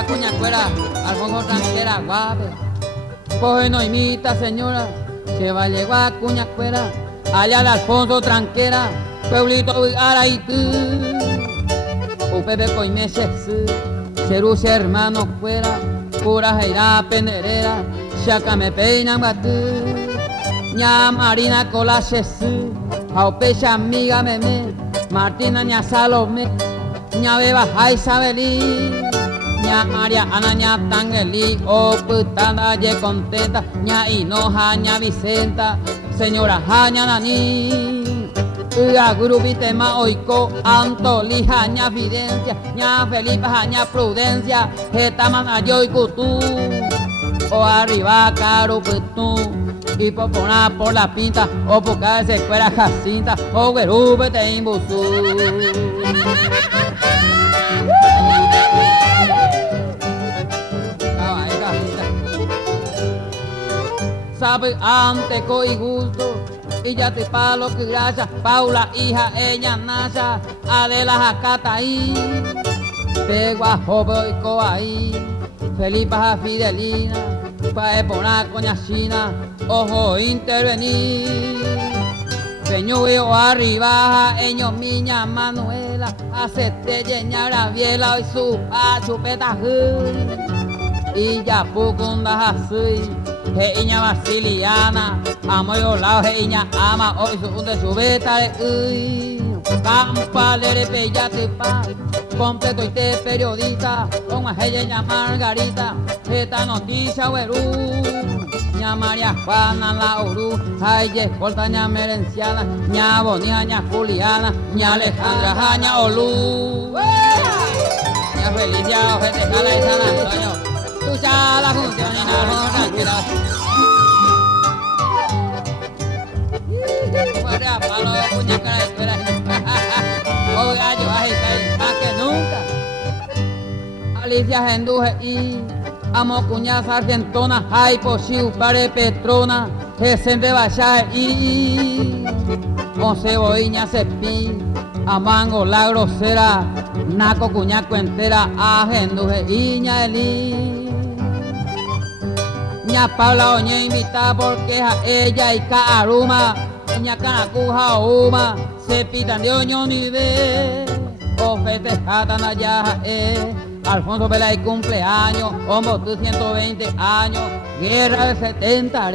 la cuñacuera, Alfonso Tranquera, guape. Pues no imita, señora, se va a llevar a cuñacuera, allá de Alfonso Tranquera, pueblito de Araitú. Upepe coimeses, Ceruce hermano fuera, pura jaira penderera, chaca me peina batú. Ña Marina Colaches, Aupecha amiga meme, Martina ña Salome, ña Beba Jai Sabelí, ña María Ana ña Tangeli, oh putada ye contenta, ña Hinoja ña Vicenta, señora Jaña Nani, la grupitema oiko, Antolija ña Fidencia, ña Felipa ña Prudencia, Getaman ayoy cutú, o arriba caro putú. Y por poner por la pinta, o por caerse fuera Jacinta, o Guerube te imbusú. Sabe antes y gusto, y ya te palo que gracias, Paula, hija, ella, Nasa, Adela, Jacata ahí, Pegua, Joven y Coaí, Felipa, Fidelina, para poner coña china, ojo intervenir. Señor arriba, ellos miña Manuela, acepte llenar a Viela y su chupeta y ya pucunda así, iña Basiliana, amo yo lao, iña ama, hoy su beta campa le pellate pa, completo y te periodista, con a ella Margarita, esta noticia güerú. Ña María Juana la Uru, ay escolta ña Merenciana, ña Bonía, ña Juliana, ña Alejandra, ña Olú, ña Felicia, ojete jala y San Antonio, tu ya la función y la tranquila. Muere a palo, puñacara de espera, oh gallo, ay, más que nunca. Alicia Genduje y amo cuña sargentona, ay posiu pare Petrona, gesente bachaje y once boiña cepí, amango la grosera, naco cuñaco entera, agenduje iña elí. Ña Paula oñe invita porque a ella y Caruma, ña Canacuja uma, se pitan de oño ni ve, o festejatan allá Alfonso Velay cumpleaños, Hombo tú 120 años, guerra de 70